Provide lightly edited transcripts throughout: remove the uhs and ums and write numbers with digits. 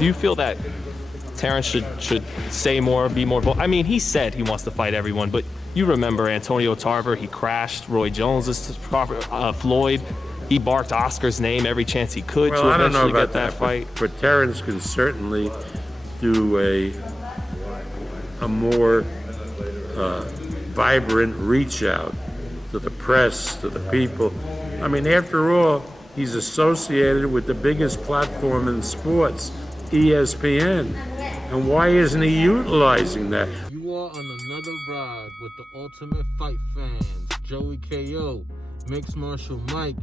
Do you feel that Terrence should say more, be more vocal? I mean, he said he wants to fight everyone, but you remember Antonio Tarver, he crashed Roy Jones' Floyd. He barked Oscar's name every chance he could to eventually get that fight. But Terrence can certainly do a more vibrant reach out to the press, to the people. I mean, after all, he's associated with the biggest platform in sports, ESPN. And why isn't he utilizing that? You are on another ride with the Ultimate Fight fans, Joey KO, Mixed Martial Mike,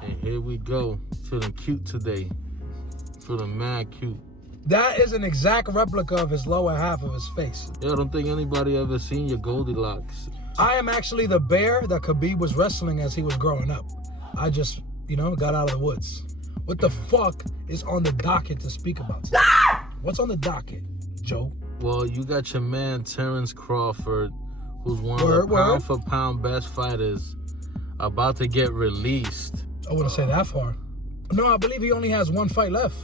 and here we go. Feeling cute today. Feeling mad cute. That is an exact replica of his lower half of his face. Yeah, I don't think anybody ever seen your Goldilocks. I am actually the bear that Khabib was wrestling as he was growing up. I just, got out of the woods. What the fuck is on the docket to speak about today? What's on the docket, Joe? Well, you got your man Terrence Crawford, who's one of the pound-for-pound best fighters, about to get released. I wouldn't say that far. No, I believe he only has one fight left.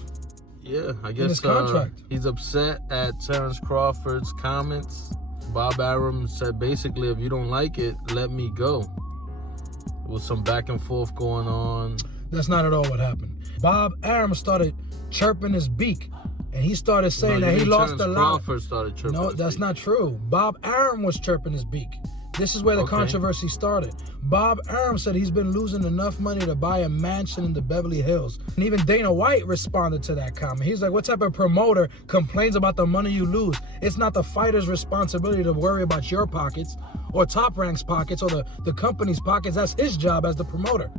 Yeah, I guess his contract. He's upset at Terrence Crawford's comments. Bob Arum said, basically, if you don't like it, let me go. There was some back and forth going on. That's not at all what happened. Bob Arum started chirping his beak, and he started saying that he lost a lot. Crawford started chirping No, that's not true. Bob Arum was chirping his beak. This is where the controversy started. Bob Arum said he's been losing enough money to buy a mansion in the Beverly Hills. And even Dana White responded to that comment. He's like, what type of promoter complains about the money you lose? It's not the fighter's responsibility to worry about your pockets or Top Rank's pockets or the company's pockets. That's his job as the promoter.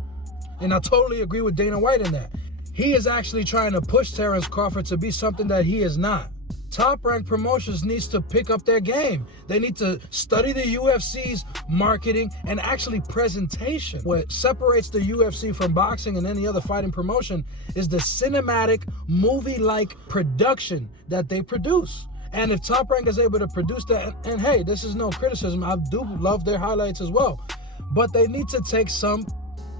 And I totally agree with Dana White in that. He is actually trying to push Terrence Crawford to be something that he is not. Top Rank Promotions needs to pick up their game. They need to study the UFC's marketing and actually presentation. What separates the UFC from boxing and any other fighting promotion is the cinematic, movie-like production that they produce. And if Top Rank is able to produce that, and hey, this is no criticism, I do love their highlights as well, but they need to take some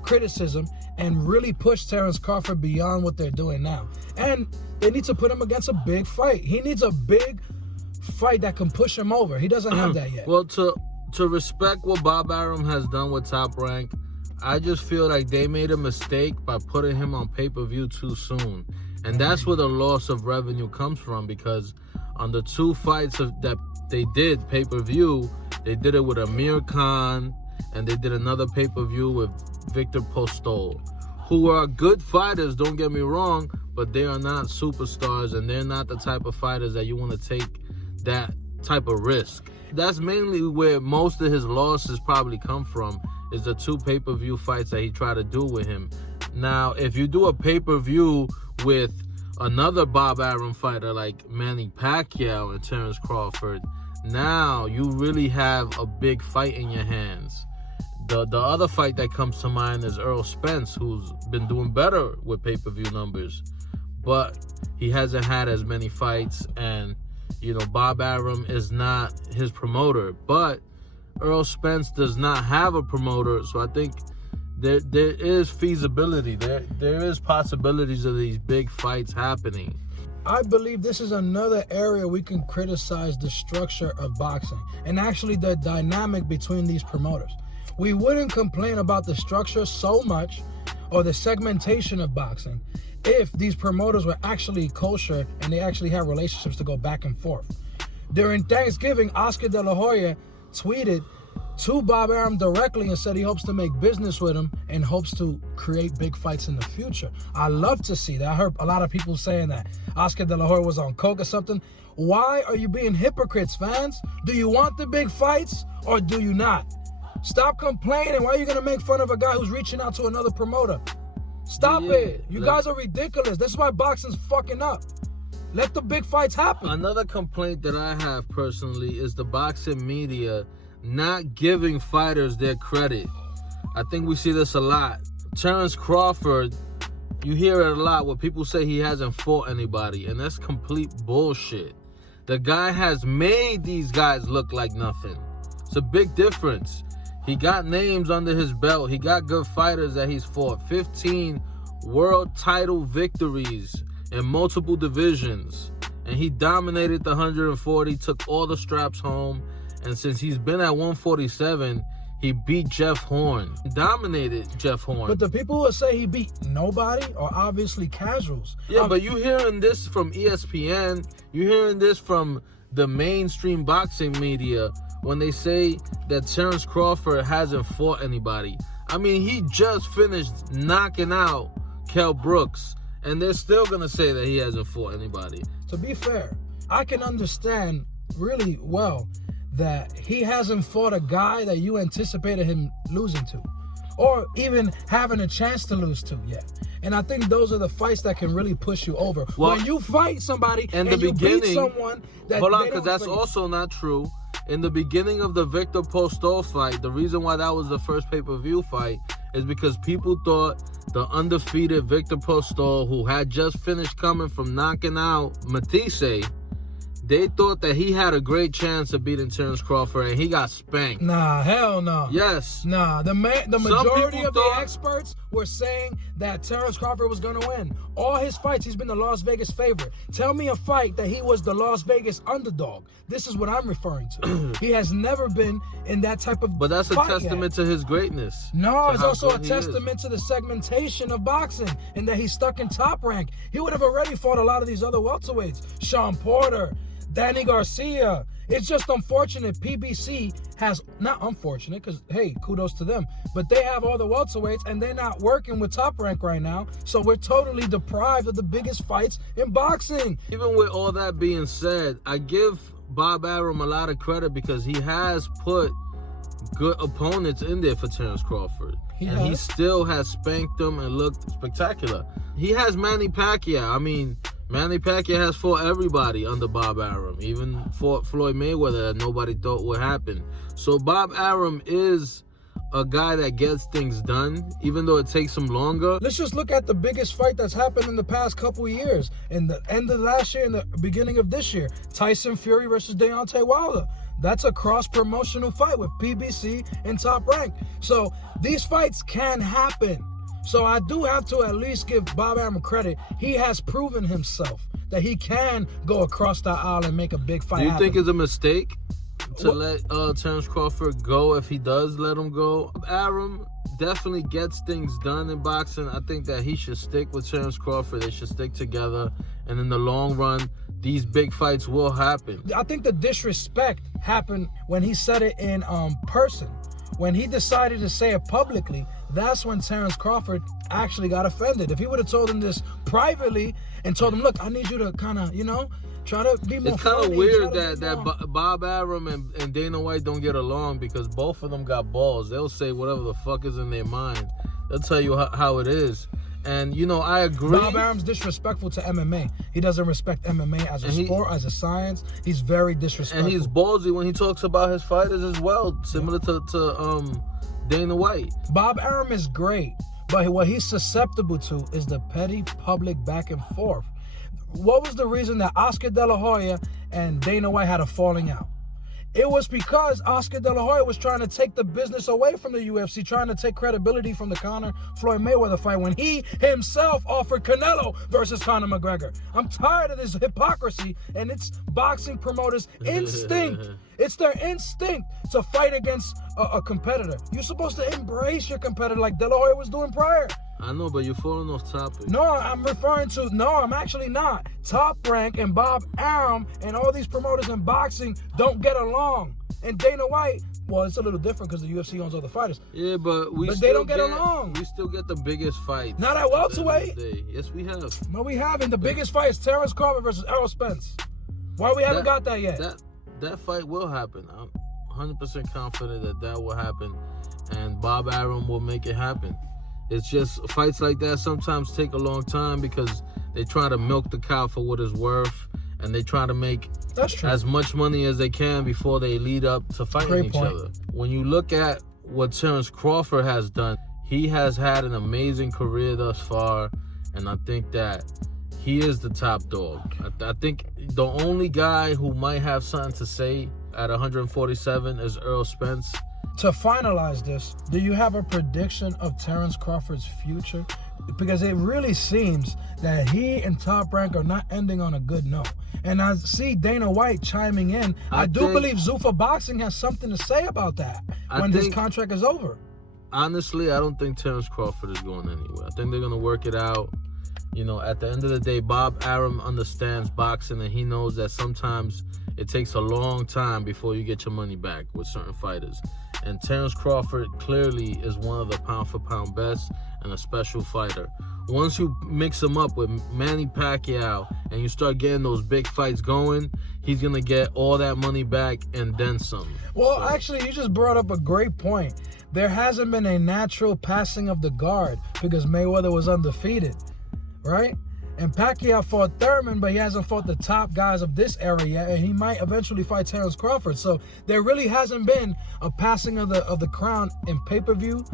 criticism and really push Terrence Crawford beyond what they're doing now. And they need to put him against a big fight. He needs a big fight that can push him over. He doesn't have that yet. Well, to respect what Bob Arum has done with Top Rank, I just feel like they made a mistake by putting him on pay-per-view too soon. And that's where the loss of revenue comes from, because on the two fights that they did pay-per-view, they did it with Amir Khan, and they did another pay-per-view with Victor Postol, who are good fighters, don't get me wrong, but they are not superstars, and they're not the type of fighters that you want to take that type of risk. That's mainly where most of his losses probably come from, is the two pay-per-view fights that he tried to do with him. Now, if you do a pay-per-view with another Bob Arum fighter like Manny Pacquiao and Terrence Crawford, now you really have a big fight in your hands. The other fight that comes to mind is Earl Spence, who's been doing better with pay-per-view numbers, but he hasn't had as many fights, and Bob Arum is not his promoter. But Earl Spence does not have a promoter, so I think there is feasibility. There is possibilities of these big fights happening. I believe this is another area we can criticize the structure of boxing and actually the dynamic between these promoters. We wouldn't complain about the structure so much or the segmentation of boxing if these promoters were actually kosher and they actually had relationships to go back and forth. During Thanksgiving, Oscar De La Hoya tweeted to Bob Arum directly and said he hopes to make business with him and hopes to create big fights in the future. I love to see that. I heard a lot of people saying that Oscar De La Hoya was on coke or something. Why are you being hypocrites, fans? Do you want the big fights or do you not? Stop complaining. Why are you going to make fun of a guy who's reaching out to another promoter? Stop it. You guys are ridiculous. This is why boxing's fucking up. Let the big fights happen. Another complaint that I have personally is the boxing media not giving fighters their credit. I think we see this a lot. Terrence Crawford, you hear it a lot where people say he hasn't fought anybody, and that's complete bullshit. The guy has made these guys look like nothing. It's a big difference. He got names under his belt. He got good fighters that he's fought. 15 world title victories in multiple divisions, and he dominated the 140, took all the straps home, and since he's been at 147, he beat Jeff Horn, dominated Jeff Horn. But the people who say he beat nobody are obviously casuals. Yeah, but you hearing this from ESPN, you hearing this from the mainstream boxing media when they say that Terrence Crawford hasn't fought anybody. I mean, he just finished knocking out Kell Brooks, and they're still gonna say that he hasn't fought anybody. To be fair, I can understand really well that he hasn't fought a guy that you anticipated him losing to, or even having a chance to lose to yet. And I think those are the fights that can really push you over. Well, when you fight somebody in and the you beginning, beat someone that hold on, they because don't that's fight. also not true. In the beginning of the Victor Postol fight, the reason why that was the first pay-per-view fight is because people thought the undefeated Victor Postol, who had just finished coming from knocking out Matisse, they thought that he had a great chance of beating Terrence Crawford, and he got spanked. Nah, hell no. Yes. Nah, the majority people of the thought- experts were saying that Terrence Crawford was going to win. All his fights, he's been the Las Vegas favorite. Tell me a fight that he was the Las Vegas underdog. This is what I'm referring to. He has never been in that type of But that's a fight testament to his greatness. No, to it's how also a good he is. testament to the segmentation of boxing and that he's stuck in Top Rank. He would have already fought a lot of these other welterweights. Sean Porter, Danny Garcia. It's just unfortunate PBC has, not unfortunate, because, hey, kudos to them, but they have all the welterweights and they're not working with Top Rank right now. So we're totally deprived of the biggest fights in boxing. Even with all that being said, I give Bob Arum a lot of credit because he has put good opponents in there for Terrence Crawford. He and he has. still has spanked them and looked spectacular. He has Manny Pacquiao. I mean, Manny Pacquiao has fought everybody under Bob Arum, even fought Floyd Mayweather that nobody thought would happen. So Bob Arum is a guy that gets things done, even though it takes him longer. Let's just look at the biggest fight that's happened in the past couple of years. In the end of last year and the beginning of this year, Tyson Fury versus Deontay Wilder. That's a cross-promotional fight with PBC and Top Rank. So these fights can happen. So I do have to at least give Bob Arum credit. He has proven himself that he can go across the aisle and make a big fight Do you happen. think it's a mistake to Well- let Terrence Crawford go if he does let him go? Arum definitely gets things done in boxing. I think that he should stick with Terrence Crawford. They should stick together. And in the long run, these big fights will happen. I think the disrespect happened when he said it in person. When he decided to say it publicly, that's when Terrence Crawford actually got offended. If he would have told him this privately and told him, look, I need you to kind of, try to be more It's kind of funny, weird try to that be more- Bob Arum and Dana White don't get along because both of them got balls. They'll say whatever the fuck is in their mind. They'll tell you how it is. And, I agree. Bob Arum's disrespectful to MMA. He doesn't respect MMA as a sport, as a science. He's very disrespectful. And he's ballsy when he talks about his fighters as well, similar to Dana White. Bob Arum is great, but what he's susceptible to is the petty public back and forth. What was the reason that Oscar De La Hoya and Dana White had a falling out? It was because Oscar De La Hoya was trying to take the business away from the UFC, trying to take credibility from the Conor Floyd Mayweather fight when he himself offered Canelo versus Conor McGregor. I'm tired of this hypocrisy, and it's boxing promoters' instinct. It's their instinct to fight against a competitor. You're supposed to embrace your competitor like De La Hoya was doing prior. I know, but you're falling off topic. No, I'm actually not. Top Rank and Bob Arum and all these promoters in boxing don't get along. And Dana White, well, it's a little different because the UFC owns all the fighters. Yeah, but But still they don't get along. We still get the biggest fights. Not at welterweight. the end of the day. Yes, we have. No, we haven't. The biggest fight is Terrence Crawford versus Errol Spence. Why we haven't got that yet? That fight will happen. I'm 100% confident that will happen, and Bob Arum will make it happen. It's just fights like that sometimes take a long time because they try to milk the cow for what it's worth, and they try to make That's true. as much money as they can before they lead up to fighting Great each point. other. When you look at what Terrence Crawford has done, he has had an amazing career thus far, and I think that he is the top dog. I think the only guy who might have something to say at 147 is Errol Spence. To finalize this, do you have a prediction of Terrence Crawford's future? because it really seems that he and Top Rank are not ending on a good note. And I see Dana White chiming in. I do believe Zuffa Boxing has something to say about that when his contract is over. Honestly, I don't think Terrence Crawford is going anywhere. I think they're going to work it out. You know, at the end of the day, Bob Arum understands boxing, and he knows that sometimes it takes a long time before you get your money back with certain fighters. And Terrence Crawford clearly is one of the pound-for-pound best and a special fighter. Once you mix him up with Manny Pacquiao and you start getting those big fights going, he's going to get all that money back and then some. Well, actually, you just brought up a great point. There hasn't been a natural passing of the guard because Mayweather was undefeated, right? And Pacquiao fought Thurman, but he hasn't fought the top guys of this era yet, and he might eventually fight Terrence Crawford. So there really hasn't been a passing of the crown in pay-per-view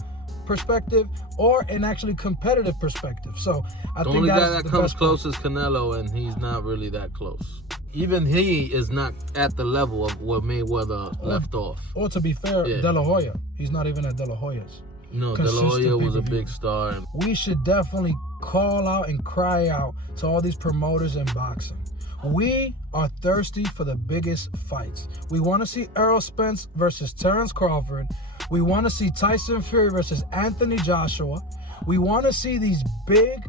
perspective or in actually competitive perspective. So I think the only guy that comes close point. is Canelo, and he's not really that close. Even he is not at the level of where Mayweather left off. Or to be fair, De La Hoya. He's not even at De La Hoya's. No, De La Hoya was a big star. We should definitely call out and cry out to all these promoters in boxing. We are thirsty for the biggest fights. We want to see Errol Spence versus Terrence Crawford. We want to see Tyson Fury versus Anthony Joshua. We want to see these big,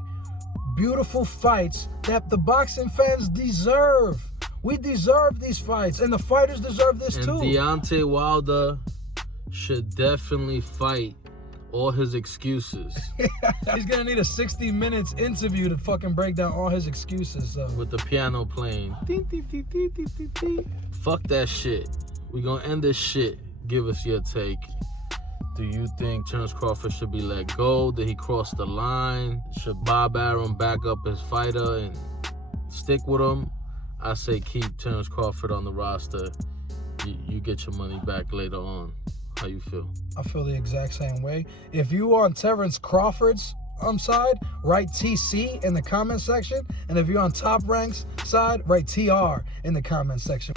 beautiful fights that the boxing fans deserve. We deserve these fights, and the fighters deserve this too. And Deontay Wilder should definitely fight all his excuses. He's gonna need a 60 minutes interview to fucking break down all his excuses. So. With the piano playing. Fuck that shit. We gonna end this shit. Give us your take. Do you think Terrence Crawford should be let go? Did he cross the line? Should Bob Arum back up his fighter and stick with him? I say keep Terrence Crawford on the roster. You get your money back later on. How you feel? I feel the exact same way. If you are on Terrence Crawford's side, write TC in the comment section. And if you're on Top Rank's side, write TR in the comment section.